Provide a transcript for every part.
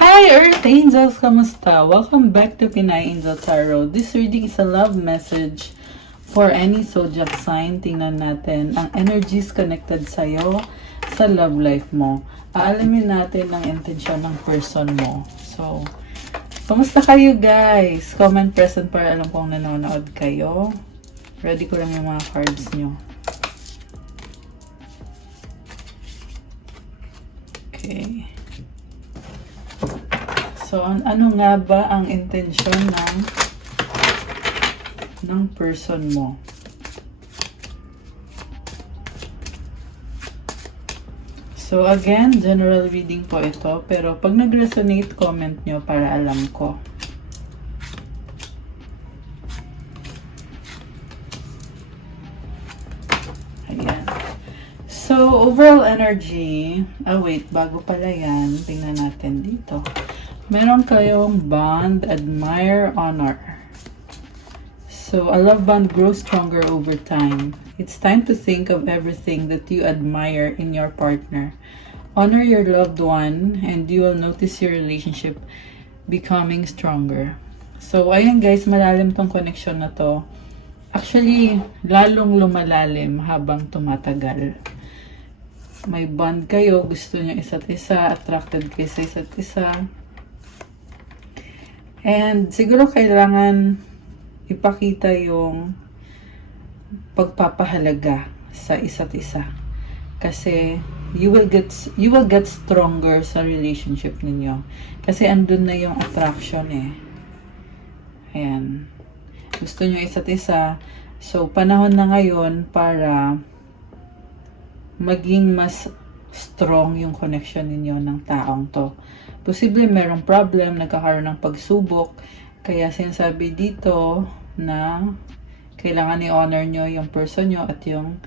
Hi Earth Angels! Kamusta? Welcome back to Pinay Angel Tarot. This reading is a love message for any zodiac sign. Tingnan natin ang energies connected sa'yo sa love life mo. Aalamin natin ang intensyon ng person mo. So, kamusta kayo guys? Comment present para alam kong nanonood kayo. Ready ko lang yung mga cards nyo. Okay. So, ano nga ba ang intensyon ng person mo? So, again, general reading po ito. Pero pag nag-resonate, comment nyo para alam ko. Ayan. So, overall energy. Wait, bago pala yan. Tingnan natin dito. Meron kayong bond, admire, honor. So, a love bond grows stronger over time. It's time to think of everything that you admire in your partner. Honor your loved one and you will notice your relationship becoming stronger. So, ayan guys, malalim tong connection na to. Actually, lalong lumalalim habang tumatagal. May bond kayo, gusto nyo isa't isa, attracted kayo sa isa't isa. And siguro kailangan ipakita yung pagpapahalaga sa isa't isa. Kasi you will get stronger sa relationship ninyo. Kasi andun na yung attraction eh. Ayan. Gusto nyo isa't isa. So panahon na ngayon para maging mas strong yung connection ninyo ng taong to. Posible merong problem, nagkakaroon ng pagsubok. Kaya sinasabi dito na kailangan i-honor nyo yung person nyo at yung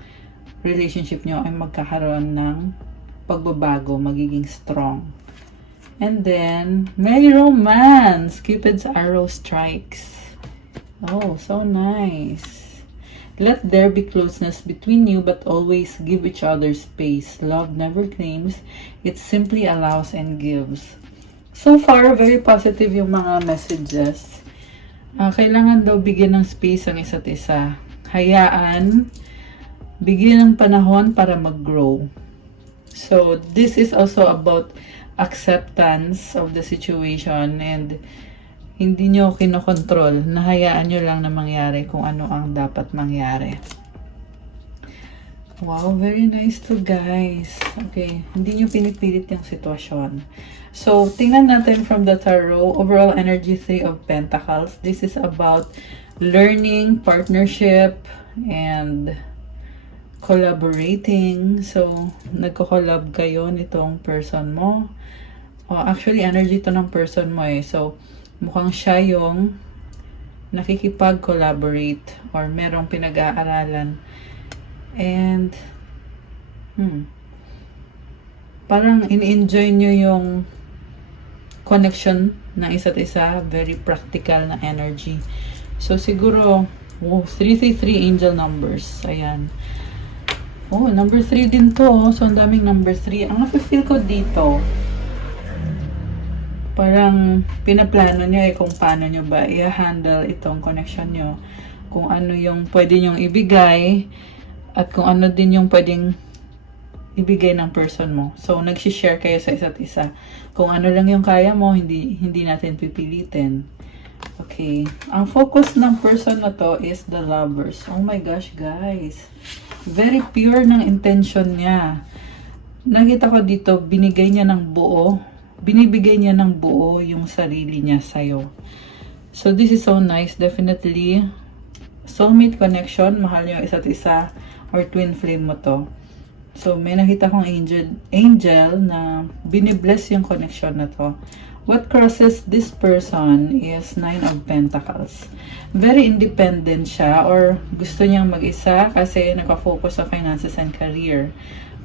relationship nyo ay magkakaroon ng pagbabago, magiging strong. And then, may romance. Cupid's arrow strikes. Oh, so nice. Let there be closeness between you but always give each other space. Love never claims. It simply allows and gives. So far, very positive yung mga messages. Kailangan daw bigyan ng space ang isa't isa. Hayaan, bigyan ng panahon para mag-grow. So, this is also about acceptance of the situation and hindi nyo kinokontrol. Nahayaan nyo lang na mangyari kung ano ang dapat mangyari. Wow, very nice to guys. Okay, hindi nyo pinipilit yung sitwasyon. So, tingnan natin from the tarot. Overall energy 3 of Pentacles. This is about learning, partnership, and collaborating. So, nagko-collab kayo nitong person mo. Actually, energy to ng person mo eh. So, mukhang siya yung nakikipag-collaborate or merong pinag-aaralan. And, parang in-enjoy nyo yung connection ng isa't isa. Very practical na energy. So, siguro, 333 angel numbers. Ayan. Oh, number 3 din to. So, ang daming number 3. Ang nafe-feel ko dito, parang pinaplano nyo kung paano nyo ba i-handle itong connection nyo. Kung ano yung pwede nyong ibigay at kung ano din yung pwedeng ibigay ng person mo. So, nag-share kayo sa isa't isa. Kung ano lang yung kaya mo, hindi natin pipilitin. Okay. Ang focus ng person na to is the lovers. Oh my gosh, guys. Very pure ng intention niya. Nakita ko dito, binibigay niya ng buo yung sarili niya sa'yo. So, this is so nice. Definitely, soulmate connection. Mahal niyo isa't isa or twin flame mo to. So, may nakita kong angel na binibless yung connection na to. What crosses this person is 9 of Pentacles. Very independent siya or gusto niyang mag-isa kasi nakafocus sa finances and career.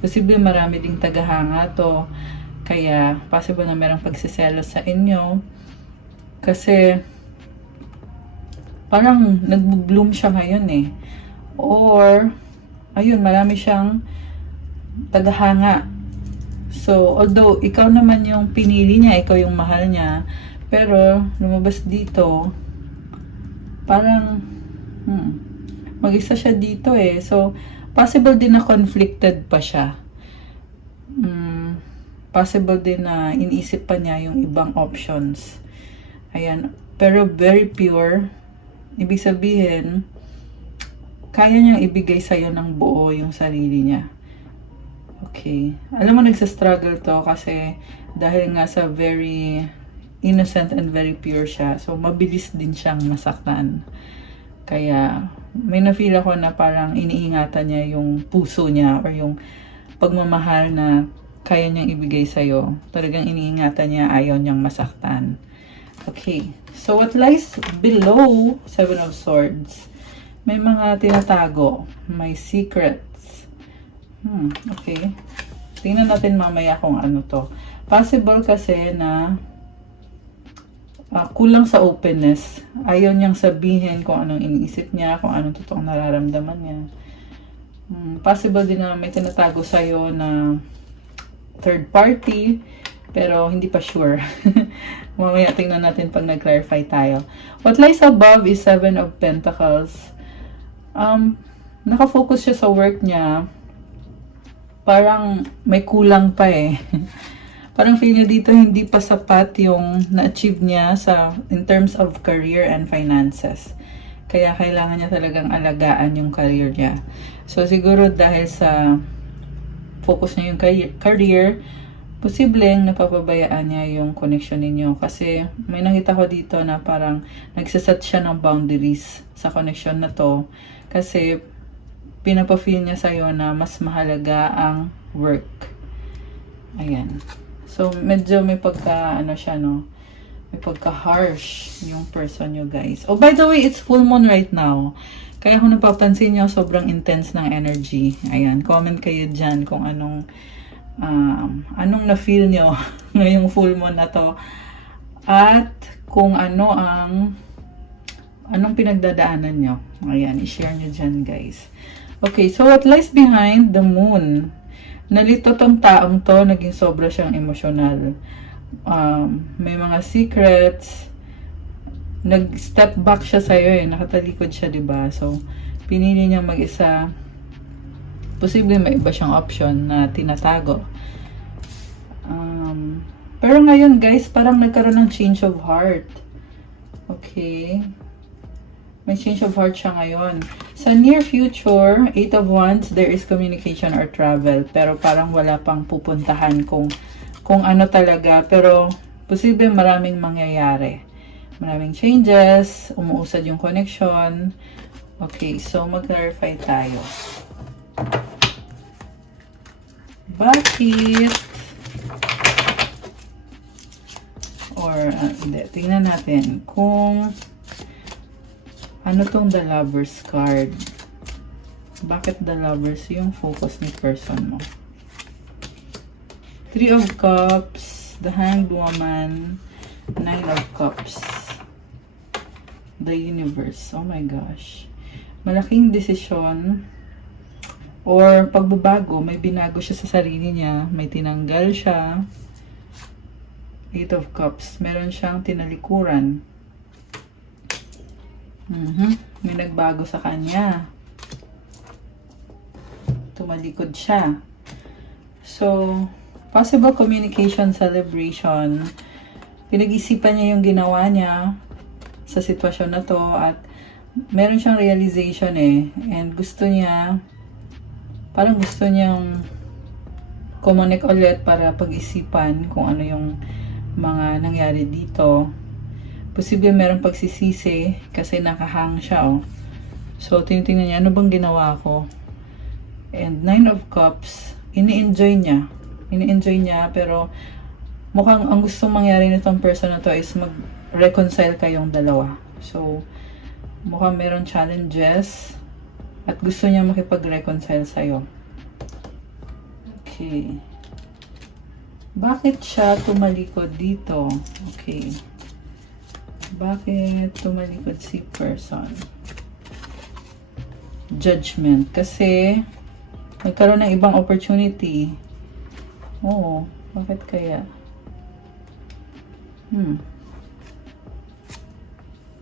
Posible marami ding tagahanga to. Kaya, possible na merong pagsiselos sa inyo. Kasi, parang nag-bloom siya ngayon eh. Or, ayun, marami siyang tagahanga. So, although ikaw naman yung pinili niya, ikaw yung mahal niya, pero lumabas dito, parang mag-isa siya dito eh. So, possible din na conflicted pa siya. Possible din na iniisip pa niya yung ibang options. Ayan. Pero very pure. Ibig sabihin, kaya niyang ibigay sa'yo ng buo yung sarili niya. Okay. Alam mo, nagsa-struggle to kasi dahil nga sa very innocent and very pure siya. So, mabilis din siyang masaktan. Kaya, may na-feel ako na parang iniingatan niya yung puso niya or yung pagmamahal na kaya niyang ibigay sa'yo. Talagang iniingatan niya, ayaw niyang masaktan. Okay. So, what lies below Seven of Swords? May mga tinatago. May secrets. Okay. Tingnan natin mamaya kung ano to. Possible kasi na kulang sa openness. Ayaw niyang sabihin kung anong iniisip niya, kung anong totoong nararamdaman niya. Possible din na may tinatago sa'yo na third party, pero hindi pa sure. Mamaya tingnan natin pag nag-clarify tayo. What lies above is Seven of Pentacles. Nakafocus siya sa work niya. Parang may kulang pa eh. Parang feel niya dito hindi pa sapat yung na-achieve niya in terms of career and finances. Kaya kailangan niya talagang alagaan yung career niya. So siguro dahil sa focus niya yung career, posibleng napapabayaan niya yung connection ninyo. Kasi may nakita ko dito na parang nagsaset siya ng boundaries sa connection na to. Kasi pinapafeel niya sa'yo na mas mahalaga ang work. Ayan. So, medyo may pagka, may pagka-harsh yung person nyo, guys. Oh, by the way, it's full moon right now. Kaya kung napapansin nyo, sobrang intense ng energy. Ayan, comment kayo dyan kung anong na-feel nyo ngayong full moon na to. At kung anong pinagdadaanan nyo. Ayan, i-share nyo dyan, guys. Okay, so what lies behind the moon? Nalito tong taong to, naging sobra siyang emosyonal. May mga secrets. Nag-step back siya sa'yo eh. Nakatalikod siya, diba? So, pinili niya mag-isa. Posible may iba siyang option na tinatago. Pero ngayon, guys, parang nagkaroon ng change of heart. Okay. May change of heart siya ngayon. Sa near future, 8 of Wands, there is communication or travel. Pero parang wala pang pupuntahan kung ano talaga. Pero posible maraming mangyayari. Maraming changes, umuusad yung connection. Okay, so mag-clarify tayo. Bakit? Or, hindi. Tingnan natin kung ano tong The Lovers card? Bakit The Lovers yung focus ni person mo? 3 of Cups, The Hanged Woman, 9 of Cups, The Universe. Oh my gosh. Malaking desisyon or pagbabago. May binago siya sa sarili niya. May tinanggal siya. 8 of Cups. Meron siyang tinalikuran. May nagbago sa kanya. Tumalikod siya. So, possible communication, celebration. Pinag-isipan niya yung ginawa niya sa sitwasyon na to at meron siyang realization eh. And gusto niya, parang gusto niyang connect ulit para pag-isipan kung ano yung mga nangyari dito. Posible meron pagsisisi kasi nakahang siya, oh. So, tinitingnan niya, ano bang ginawa ko? And 9 of Cups, ini-enjoy niya. Ini-enjoy niya, pero mukhang ang gusto mangyari nitong person na to is mag-reconcile kayong dalawa. So, mukhang meron challenges at gusto niya makipag-reconcile sa'yo. Okay. Bakit siya tumalikod dito? Okay. Bakit tumalikod si person? Judgment. Kasi nagkaroon ng ibang opportunity. Oo, bakit kaya?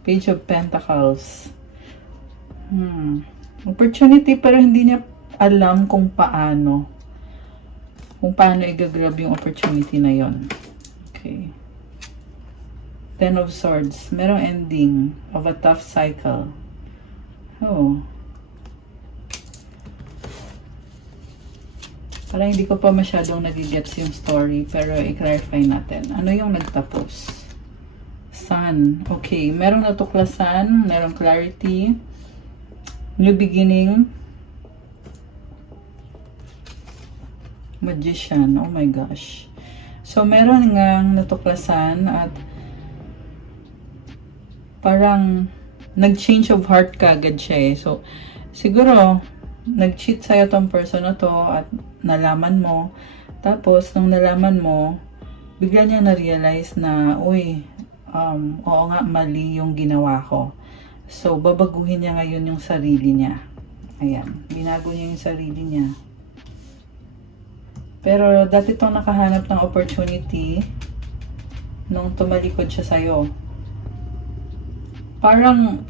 Page of Pentacles. Opportunity pero hindi niya alam kung paano. Kung paano i-grab yung opportunity na yon. Okay. Ten of Swords. Merong ending of a tough cycle. Oh. Parang hindi ko pa masyadong nagigets yung story, pero i-clarify natin. Ano yung nagtapos? Sun. Okay. Merong natuklasan, merong clarity, new beginning, Magician. Oh my gosh. So, meron ngang natuklasan at parang nag-change of heart kagad siya eh. So, siguro, nag-cheat sa'yo tong person na to at nalaman mo. Tapos, nung nalaman mo, bigla niya na-realize na, uy, oo nga, mali yung ginawa ko. So, babaguhin niya ngayon yung sarili niya. Ayan, binago niya yung sarili niya. Pero, dati itong nakahanap ng opportunity nung tumalikod siya sa'yo. Parang,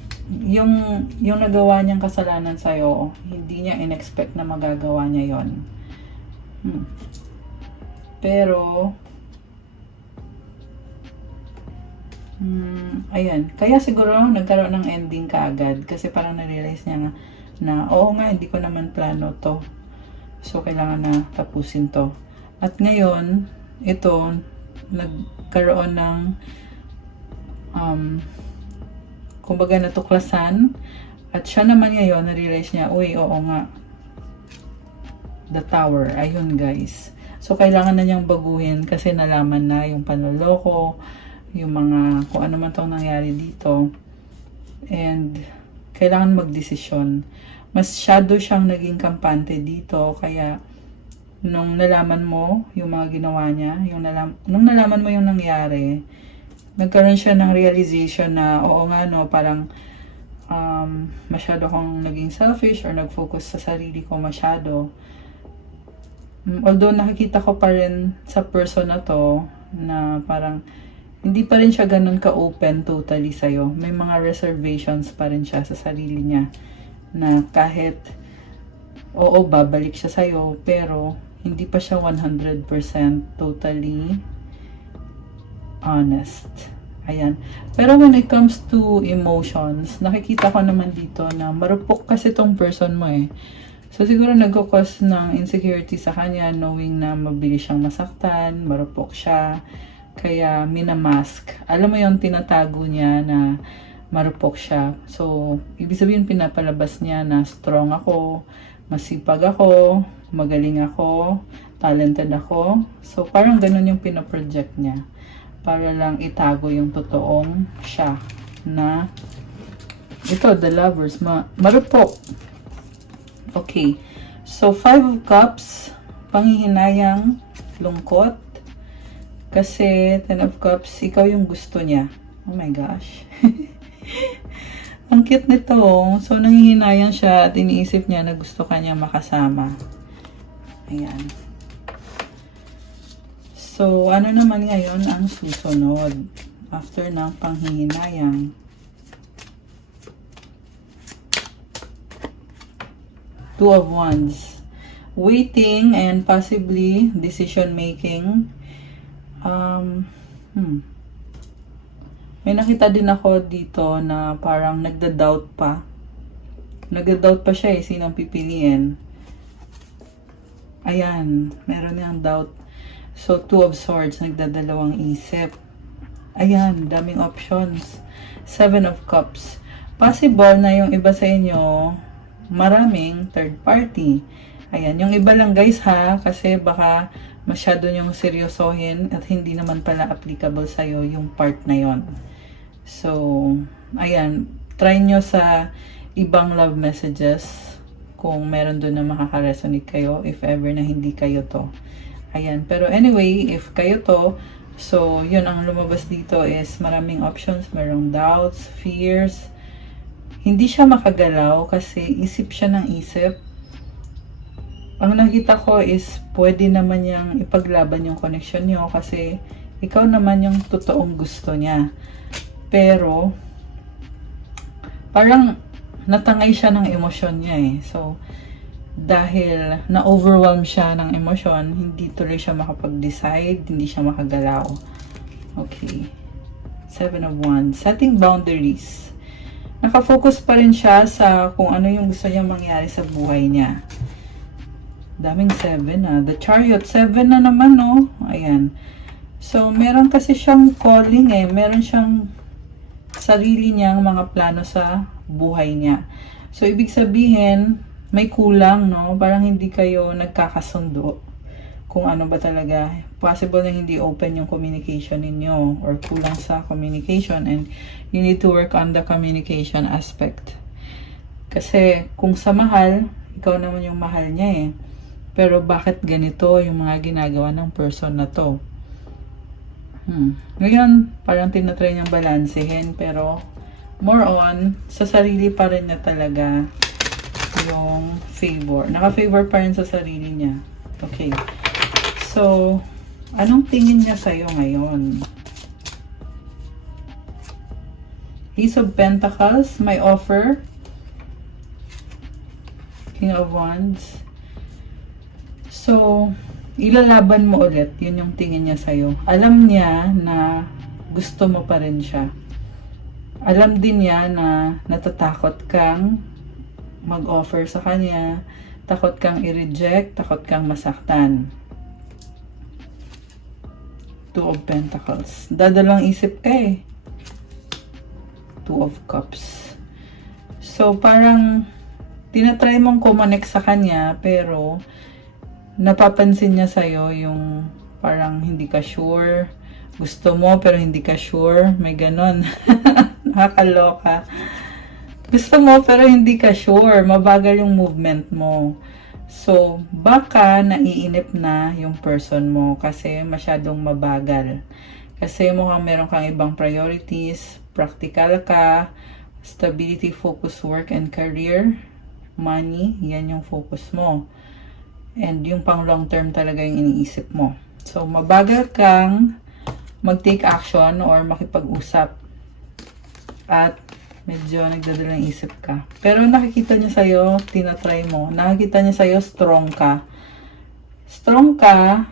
yung nagawa niyang kasalanan sa'yo, hindi niya in-expect na magagawa niya yon. Pero, ayan. Kaya siguro nagkaroon ng ending kaagad kasi parang na-realize niya na oo nga, hindi ko naman plano to. So, kailangan na tapusin to. At ngayon, ito, nagkaroon ng kumbaga natuklasan at siya naman ngayon na-realize niya, uy, oo nga, the tower, ayun guys. So, kailangan na niyang baguhin kasi nalaman na yung panloloko, yung mga, kung ano man itong nangyari dito. And, kailangan magdesisyon. Masyado siyang naging kampante dito, kaya, nung nalaman mo yung mga ginawa niya, nung nalaman mo yung nangyari, nagkaroon siya ng realization na, oo nga no, parang, masyado akong naging selfish or nag-focus sa sarili ko masyado. Although nakikita ko pa rin sa person na to na parang hindi pa rin siya ganun ka-open totally sa'yo. May mga reservations pa rin siya sa sarili niya na kahit oo, babalik siya sa'yo pero hindi pa siya 100% totally honest. Ayan. Pero when it comes to emotions, nakikita ko naman dito na marupok kasi tong person mo eh. So, siguro nagkakos ng insecurity sa kanya knowing na mabilis siyang masaktan, marupok siya, kaya minamask. Alam mo yung tinatago niya na marupok siya. So, ibig sabihin pinapalabas niya na strong ako, masipag ako, magaling ako, talented ako. So, parang ganun yung pinaproject niya. Para lang itago yung totoong siya na ito, the lovers, marupok. Okay. So, 5 of Cups, panghihinayang, lungkot. Kasi, 10 of Cups, ikaw yung gusto niya. Oh my gosh. Ang cute nito. So, nanghihinayang siya at iniisip niya na gusto ka niya makasama. Ayan. So, ano naman ngayon ang susunod after ng panghihinayang? Two of Wands. Waiting and possibly decision making. May nakita din ako dito na parang nagda-doubt pa. Nagda-doubt pa siya eh, sinong pipiliin. Ayan, meron niyang doubt. So, 2 of Swords, nagdadalawang isip. Ayan, daming options. 7 of Cups. Possible na yung iba sa inyo, maraming third party. Ayan, yung iba lang guys ha, kasi baka masyado nyong seryosohin at hindi naman pala applicable sa'yo yung part na yon. So, ayan, try nyo sa ibang love messages kung meron doon na makaka-resonate kayo if ever na hindi kayo to. Ayan, pero anyway, if kayo to, so, yun ang lumabas dito is maraming options, merong doubts, fears. Hindi siya makagalaw kasi isip siya ng isip. ang nakita ko is pwede naman niyang ipaglaban yung connection niyo kasi ikaw naman yung totoong gusto niya. Pero, parang natangay siya ng emosyon niya eh. So, dahil na-overwhelm siya ng emosyon, hindi tuloy siya makapag-decide, hindi siya makagalaw. Okay. 7 of Wands. Setting boundaries. Nakafocus pa rin siya sa kung ano yung gusto niya mangyari sa buhay niya. Daming 7 ah. The Chariot. 7 na naman, no? Ayan. So, meron kasi siyang calling eh. Meron siyang sarili niyang mga plano sa buhay niya. So, ibig sabihin, may kulang, no? Parang hindi kayo nagkakasundo kung ano ba talaga. Possible na hindi open yung communication ninyo or kulang sa communication and you need to work on the communication aspect. Kasi kung sa mahal, ikaw naman yung mahal niya eh. Pero bakit ganito yung mga ginagawa ng person na to? Ngayon, parang tinatry niyang balansehin pero more on, sa sarili pa rin na talaga yung favor. Naka-favor pa rin sa sarili niya. Okay. So, anong tingin niya sa'yo ngayon? Ace of Pentacles, may offer. King of Wands. So, ilalaban mo ulit. Yun yung tingin niya sa'yo. Alam niya na gusto mo pa rin siya. Alam din niya na natatakot kang mag-offer sa kanya. Takot kang i-reject. Takot kang masaktan. 2 of Pentacles. Dadalang isip ka eh. 2 of Cups. So, parang tinatry mong kumonek sa kanya pero napapansin niya sa'yo yung parang hindi ka sure. Gusto mo pero hindi ka sure. May ganon. Nakakaloka. Gusto mo pero hindi ka sure. Mabagal yung movement mo. So, baka naiinip na yung person mo kasi masyadong mabagal. Kasi mukhang meron kang ibang priorities. Practical ka. Stability, focus, work, and career. Money. Yan yung focus mo. And yung pang long term talaga yung iniisip mo. So, mabagal kang mag-take action or makipag-usap. At medyo nagdadalang isip ka. Pero nakikita niya sa'yo, tinatry mo. Nakikita niya sa'yo, strong ka. Strong ka,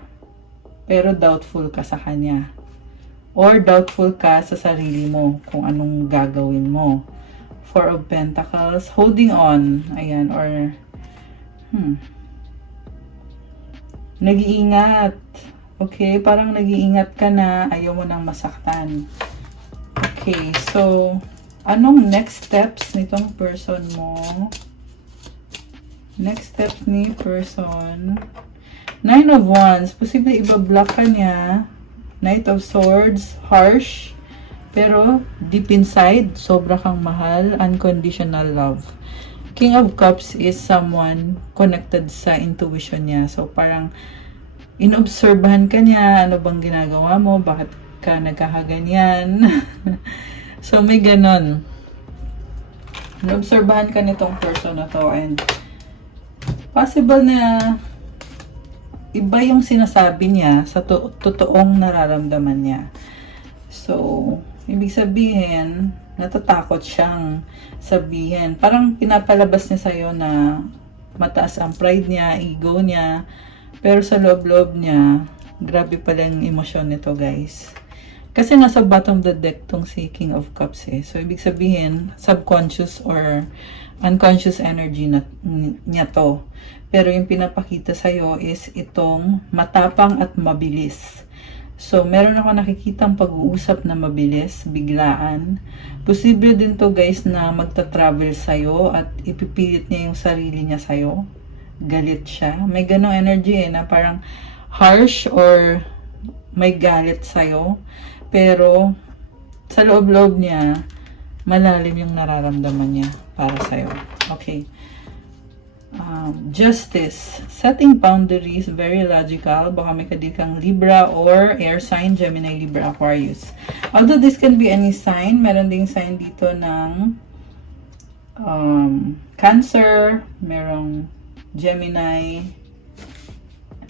pero doubtful ka sa kanya. Or doubtful ka sa sarili mo kung anong gagawin mo. 4 of Pentacles, holding on. Ayan, or nag-iingat. Okay, parang nag-iingat ka na, ayaw mo nang masaktan. Okay, so, anong next steps nitong person mo? Next steps ni person. 9 of Wands, posible iba-block ka niya. Knight of Swords, harsh. Pero, deep inside, sobra kang mahal, unconditional love. King of Cups is someone connected sa intuition niya. So, parang inobserbahan ka niya, ano bang ginagawa mo, bakit ka nagkakaganyan. So, may ganon. Inobserbahan ka nitong person na to and possible na iba yung sinasabi niya sa totoong nararamdaman niya. So, ibig sabihin, natatakot siyang sabihin. Parang pinapalabas niya sa'yo na mataas ang pride niya, ego niya. Pero sa loob-loob niya, grabe pala yung emosyon nito, guys. Kasi nasa bottom of the deck tong si King of Cups eh. So, ibig sabihin, subconscious or unconscious energy niya to. Pero yung pinapakita sa'yo is itong matapang at mabilis. So, meron ako nakikitang pag-uusap na mabilis, biglaan. Posible din to guys na magta-travel sa'yo at ipipilit niya yung sarili niya sa'yo. Galit siya. May ganong energy na parang harsh or may galit sa'yo. Pero, sa loob-loob niya, malalim yung nararamdaman niya para sa'yo. Okay. Justice. Setting boundaries, very logical. Baka may kadil kang Libra or air sign, Gemini, Libra, Aquarius. Although this can be any sign, meron ding sign dito ng Cancer, merong Gemini,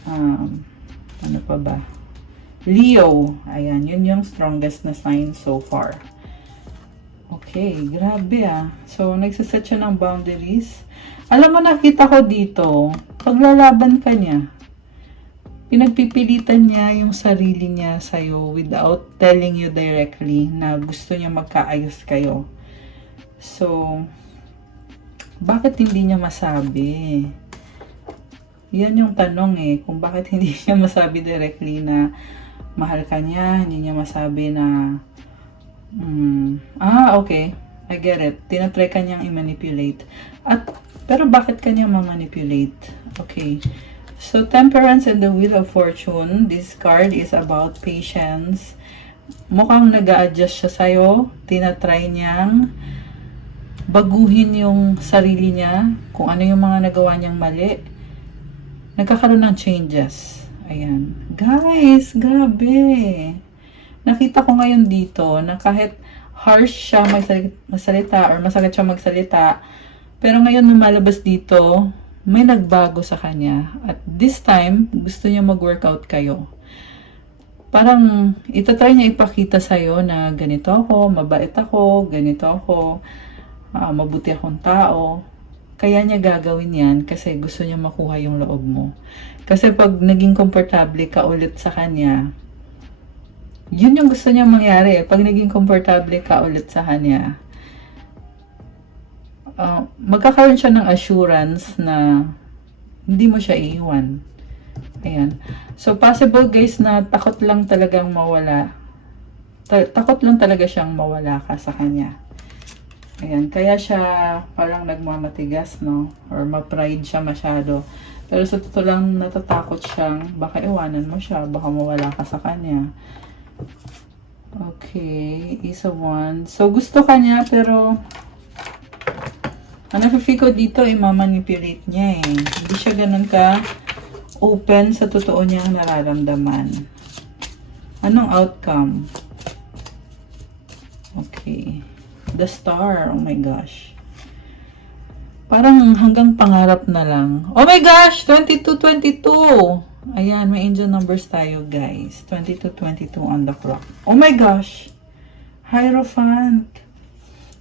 Ano pa ba? Leo. Ayan, yun yung strongest na sign so far. Okay, grabe ah. So, nagsaset siya ng boundaries. Alam mo, nakita ko dito, paglalaban ka niya, pinagpipilitan niya yung sarili niya sa'yo without telling you directly na gusto niya magkaayos kayo. So, bakit hindi niya masabi? Yan yung tanong eh, kung bakit hindi niya masabi directly na mahal ka niya, hindi niya masabi na okay, I get it. Tinatry ka niyang i-manipulate. Pero bakit ka niya ma-manipulate? Okay. So, Temperance and the Wheel of Fortune. This card is about patience. Mukhang nag-a-adjust siya sa'yo. Tinatry niyang baguhin yung sarili niya. Kung ano yung mga nagawa niyang mali. Nagkakaroon ng changes. Ayan. Guys, grabe. Nakita ko ngayon dito na kahit harsh siya magsalita or masakit siya magsalita, pero ngayon lumalabas dito, may nagbago sa kanya. At this time, gusto niya mag-workout kayo. Parang itatry niya ipakita sa'yo na ganito ako, mabait ako, ganito ako, mabuti akong tao. Kaya niya gagawin yan kasi gusto niya makuha yung loob mo. Kasi pag naging komportable ka ulit sa kanya, yun yung gusto niya mangyari. Pag naging komportable ka ulit sa kanya, magkakaroon siya ng assurance na hindi mo siya iiwan. Ayan. So, possible guys na takot lang talagang mawala. Takot lang talaga siyang mawala ka sa kanya. Ayan. Kaya siya parang nagmamatigas, no? Or ma-pride siya masyado. Pero sa totoo lang natatakot siyang baka iwanan mo siya, baka mawala ka sa kanya. Okay. Ace of Wands. So, gusto ka niya pero ang nafe-feel ko dito ay mamanipulate niya eh. Hindi siya ganun ka open sa totoo niyang nararamdaman. Anong outcome? Okay. The Star. Oh my gosh. Parang hanggang pangarap na lang. Oh my gosh! 22-22! Ayan, may angel numbers tayo guys. 22-22 on the clock. Oh my gosh! Hierophant.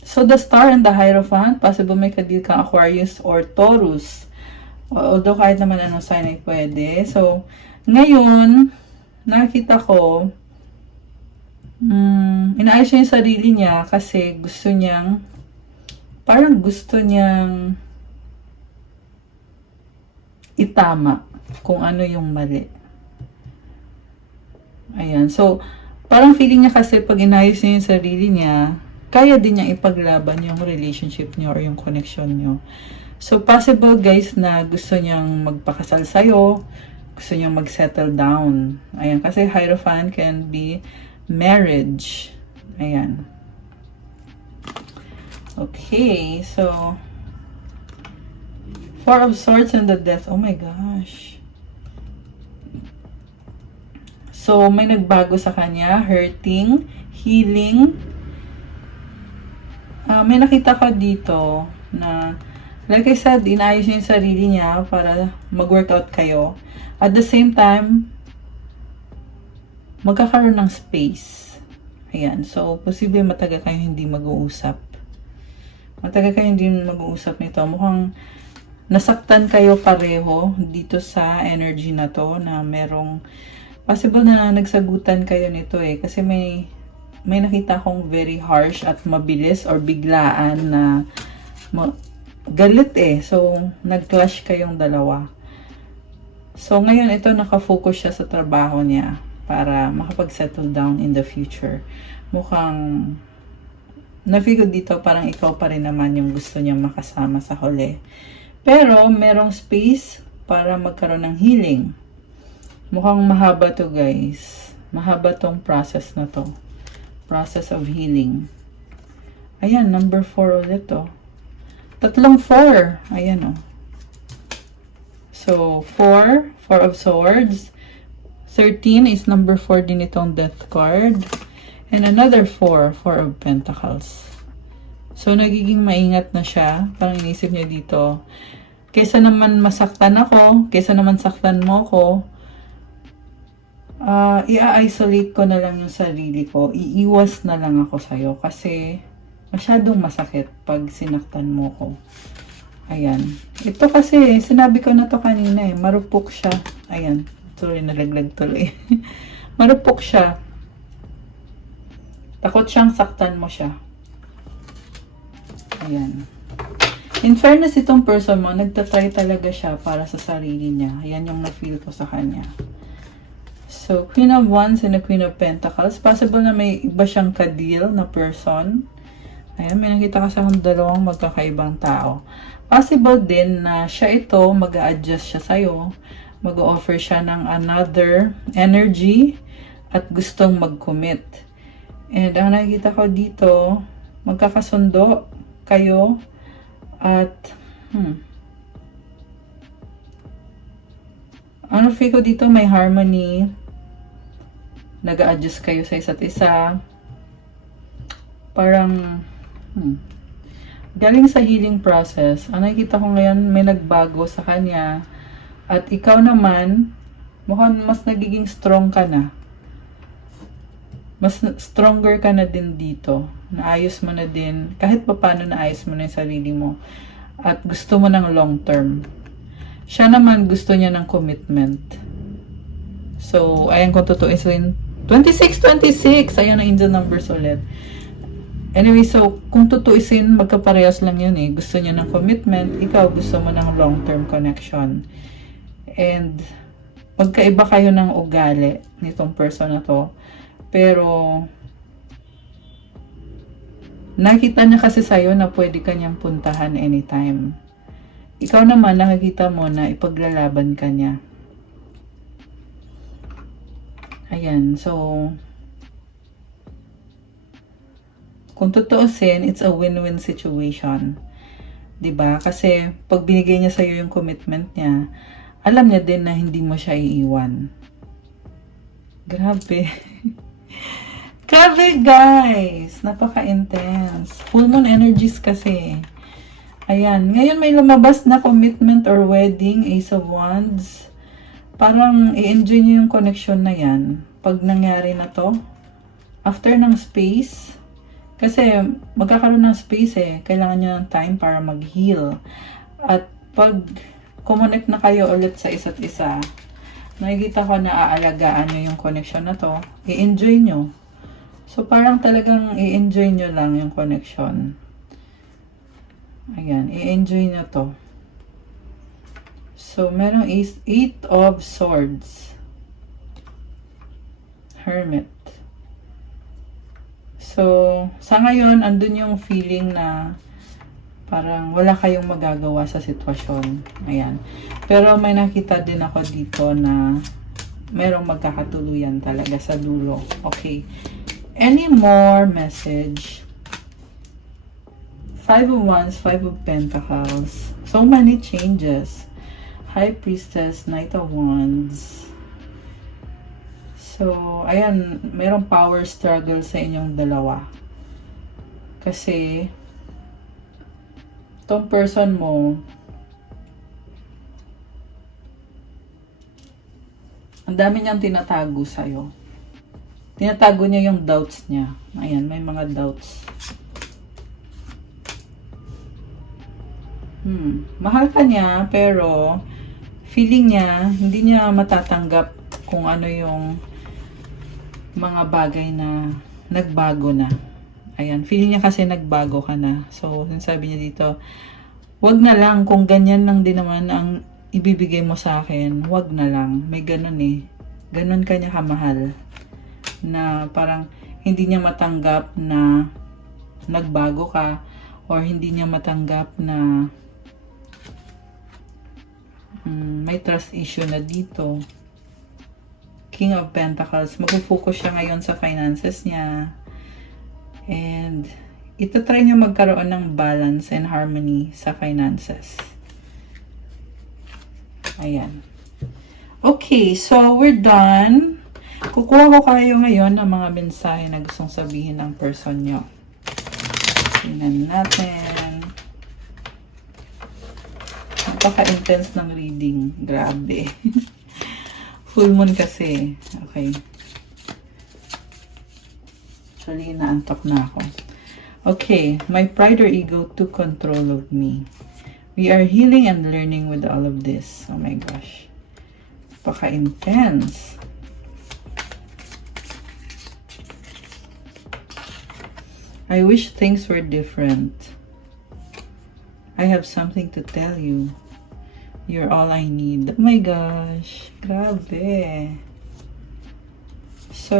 So, the Star and the Hierophant, possible may kadil kang Aquarius or Taurus. Although kahit naman anong sign ay pwede. So, ngayon, nakita ko, inaayos niya yung sarili niya kasi gusto niyang, parang gusto niyang itama kung ano yung mali. Ayan. So, parang feeling niya kasi pag inayos niya yung sarili niya, kaya din niya ipaglaban yung relationship niyo or yung connection niyo. So, possible guys na gusto niyang magpakasal sa'yo, gusto niyang mag-settle down. Ayan, kasi Hierophant can be marriage. Ayan. Okay, so, Four of Swords and the Death. Oh my gosh. So, may nagbago sa kanya, hurting, healing. May nakita ko dito na, like I said, inayos niya yung sarili niya para mag-workout kayo. At the same time, magkakaroon ng space. Ayan. So, posible matagal kayo hindi mag-uusap. Matagal kayo hindi mag-uusap nito. Mukhang nasaktan kayo pareho dito sa energy na to na merong possible na nagsagutan kayo nito eh. Kasi may nakita akong very harsh at mabilis or biglaan na galit eh. So, nag-clash kayong dalawa. So, ngayon ito nakafocus siya sa trabaho niya para makapag-settle down in the future. Mukhang na-feel dito parang ikaw pa rin naman yung gusto niya makasama sa huli. Pero, merong space para magkaroon ng healing. Mukhang mahaba to guys. Mahaba tong process na to. Process of healing. Ayan, number 4 ulit to. Tatlong 4. Ayan o. So, 4 of Swords. 13 is number 4 din itong Death card. And another 4 of Pentacles. So, nagiging maingat na siya. Parang inisip niya dito, kaysa naman masaktan ako, kaysa naman saktan mo ko, i-isolate ko na lang yung sarili ko. Iiwas na lang ako sa'yo kasi masyadong masakit pag sinaktan mo ko. Ayan. Ito kasi, sinabi ko na to kanina eh. Marupok siya. Ayan. Sorry, nalaglag tuloy. Marupok siya. Takot siyang saktan mo siya. Ayan. In fairness, itong person mo, nagtatry talaga siya para sa sarili niya. Ayan yung na-feel ko sa kanya. So, Queen of Wands and the Queen of Pentacles. Possible na may iba siyang ka-deal na person. Ayan, may nakita ka sa dalawang magkakaibang tao. Possible din na siya ito, mag-a-adjust siya sa'yo. Mag-offer siya ng another energy at gustong mag-commit. And ang nakikita ko dito, magkakasundo kayo at ano feel ko dito, may harmony, nag-a-adjust kayo sa isa't isa, parang galing sa healing process. Ang nakikita ko ngayon, may nagbago sa kanya at ikaw naman mukhang mas nagiging strong ka na. Mas stronger ka na din dito. Naayos mo na din. Kahit pa paano naayos mo na yung sarili mo. At gusto mo ng long term. Siya naman gusto niya ng commitment. So, ayan kung tutuusin. 26! Ayan ang angel numbers ulit. Anyway, so, kung tutuusin, magkaparehas lang yun eh. Gusto niya ng commitment. Ikaw gusto mo ng long term connection. And, magkaiba kayo ng ugali nitong person na to. Pero, nakita niya kasi sa'yo na pwede ka niyang puntahan anytime. Ikaw naman, nakikita mo na ipaglalaban ka niya. Ayan, so, kung tutuusin, it's a win-win situation. 'Di ba? Kasi, pag binigay niya sa'yo yung commitment niya, alam niya din na hindi mo siya iiwan. Grabe. Grabe guys! Napaka-intense. Full moon energies kasi. Ayan. Ngayon may lumabas na commitment or wedding, Ace of Wands. Parang i-enjoy niyo yung connection na yan. Pag nangyari na to. After ng space. Kasi magkakaroon ng space eh. Kailangan niyo ng time para mag-heal. At pag connect na kayo ulit sa isa't isa, nakikita ko na aalagaan nyo yung connection na to. I-enjoy nyo. So, parang talagang i-enjoy nyo lang yung connection. Ayan, i-enjoy nyo to. So, merong 8 of Swords. Hermit. So, sa ngayon, andun yung feeling na parang wala kayong magagawa sa sitwasyon. Ayan. Pero may nakita din ako dito na merong magkakatuluyan talaga sa dulo. Okay. Any more message? 5 of Wands, 5 of Pentacles. So many changes. High Priestess, Knight of Wands. So, ayan, merong power struggle sa inyong dalawa. Kasi, itong person mo, ang dami niyang tinatago sa'yo. Tinatago niya yung doubts niya. Ayan, may mga doubts. Mahal ka niya, pero feeling niya, hindi niya matatanggap kung ano yung mga bagay na nagbago na. Ayan, feeling niya kasi nagbago ka na. So, sabi niya dito, wag na lang, kung ganyan lang din naman ang ibibigay mo sa akin, wag na lang. May ganun eh. Ganun ka niya kamahal. Na parang hindi niya matanggap na nagbago ka, or hindi niya matanggap na may trust issue na dito. King of Pentacles, mag-focus siya ngayon sa finances niya. And itatry niya magkaroon ng balance and harmony sa finances. Ayan. Okay, so we're done. Kukuha ko kayo ngayon ng mga mensahe na gustong sabihin ng person nyo. Tingnan natin. Napaka-intense ng reading. Grabe. Full moon kasi. Okay. Actually, naantok na ako. Okay. My pride or ego took control of me. We are healing and learning with all of this. Oh my gosh. Paka-intense. I wish things were different. I have something to tell you. You're all I need. Oh my gosh. Grabe. So,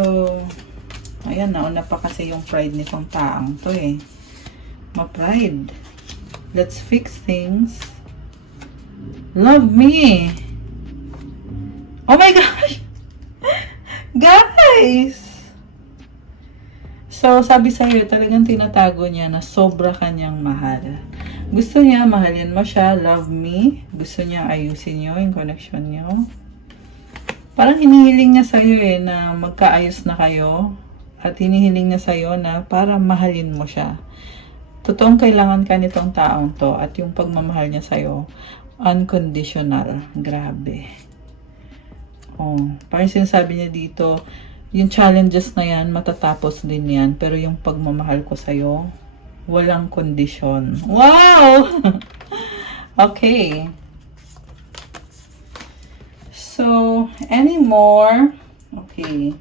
ayan, nauna pa kasi yung pride nitong taang to eh. Ma-pride. Let's fix things. Love me. Oh my gosh. Guys. So, sabi sa'yo, talagang tinatago niya na sobra kanyang mahal. Gusto niya, mahalin mo siya, love me. Gusto niya ayusin niyo yung connection niyo. Parang hinihiling niya sa'yo eh, na magkaayos na kayo. At hinihiling niya sa'yo na para mahalin mo siya. Totoong kailangan ka nitong taong to. At yung pagmamahal niya sa'yo, unconditional. Grabe. Oh, parang sinasabi niya dito, yung challenges na yan, matatapos din yan. Pero yung pagmamahal ko sa'yo, walang kondisyon. Wow! Okay. So, any more? Okay.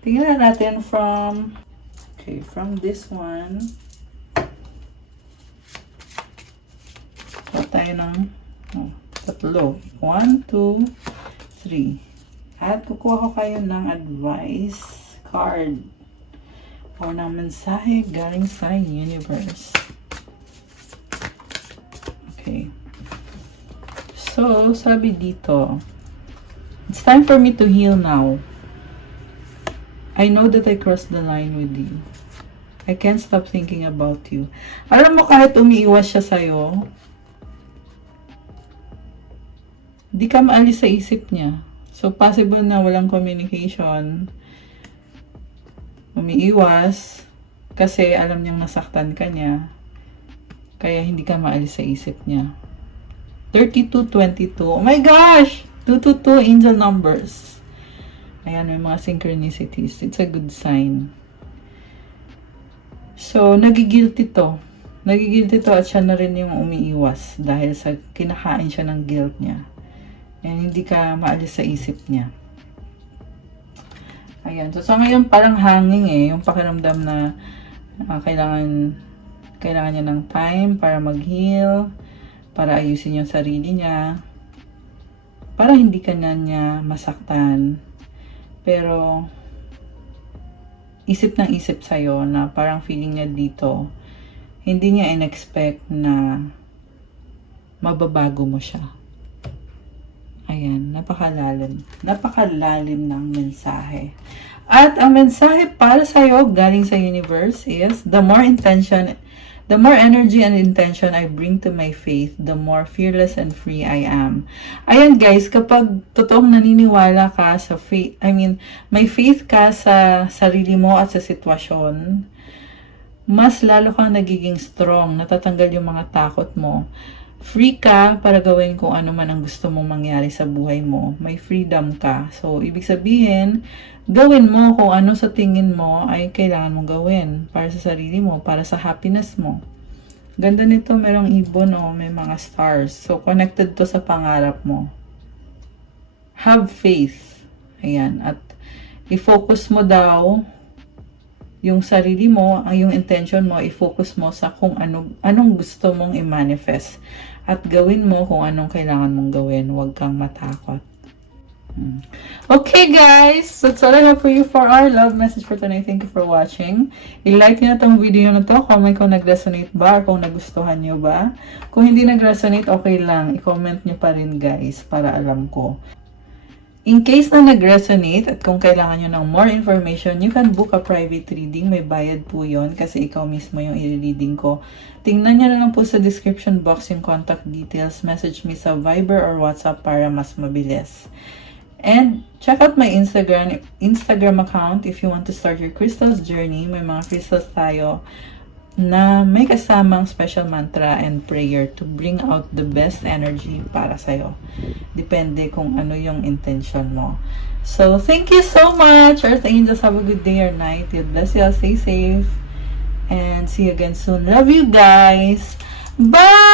Tingnan natin from this one. So, tayo ng tatlo. 1, 2, 3. At kukuha ko kayo ng advice card o ng mensahe galing sa universe. Okay. So, sabi dito, it's time for me to heal now. I know that I crossed the line with you. I can't stop thinking about you. Alam mo, kahit umiiwas siya sa'yo, di ka maalis sa isip niya. So, possible na walang communication. Umiiwas kasi alam niyang nasaktan ka niya. Kaya hindi ka maalis sa isip niya. 32-22. Oh my gosh! 222 angel numbers. Ayan, may mga synchronicities. It's a good sign. So, nagigilty to. Nagigilty to at siya na rin yung umiiwas dahil sa kinakain siya ng guilt niya. And hindi ka maalis sa isip niya. Ayan. So, sa ngayon parang hanging eh. Yung pakiramdam na kailangan niya ng time para mag-heal, para ayusin yung sarili niya, para hindi ka na niya masaktan. Pero, isip ng isip sa'yo na parang feeling niya dito, hindi niya in-expect na mababago mo siya. Ayan, napakalalim. Napakalalim ng mensahe. At ang mensahe para sa'yo galing sa universe is, the more energy and intention I bring to my faith, the more fearless and free I am. Ayan guys, kapag totoong naniniwala ka sa faith, may faith ka sa sarili mo at sa sitwasyon, mas lalo kang nagiging strong, natatanggal yung mga takot mo. Free ka para gawin kung ano man ang gusto mong mangyari sa buhay mo. May freedom ka. So, ibig sabihin, gawin mo kung ano sa tingin mo ay kailangan mong gawin para sa sarili mo, para sa happiness mo. Ganda nito, merong ibon o may mga stars. So, connected to sa pangarap mo. Have faith. Ayan. At i-focus mo daw yung sarili mo, ang yung intention mo, i-focus mo sa kung anong gusto mong i-manifest. At gawin mo kung anong kailangan mong gawin. Huwag kang matakot. Okay guys, that's all I have for you for our love message for tonight. Thank you for watching. I-like nyo na tong video na to. Comment kung nag-resonate ba or kung nagustuhan nyo ba. Kung hindi nag-resonate, okay lang. I-comment nyo pa rin guys para alam ko. In case na nag-resonate at kung kailangan nyo ng more information, you can book a private reading. May bayad po yon kasi ikaw mismo yung i-reading ko. Tingnan nyo na lang po sa description box yung contact details. Message me sa Viber or WhatsApp para mas mabilis. And check out my Instagram account if you want to start your crystals journey. May mga crystals tayo na may kasamang special mantra and prayer to bring out the best energy para sa'yo. Depende kung ano yung intention mo. So, thank you so much, Earth Angels. Have a good day or night. God bless you all. Stay safe. And see you again soon. Love you guys. Bye!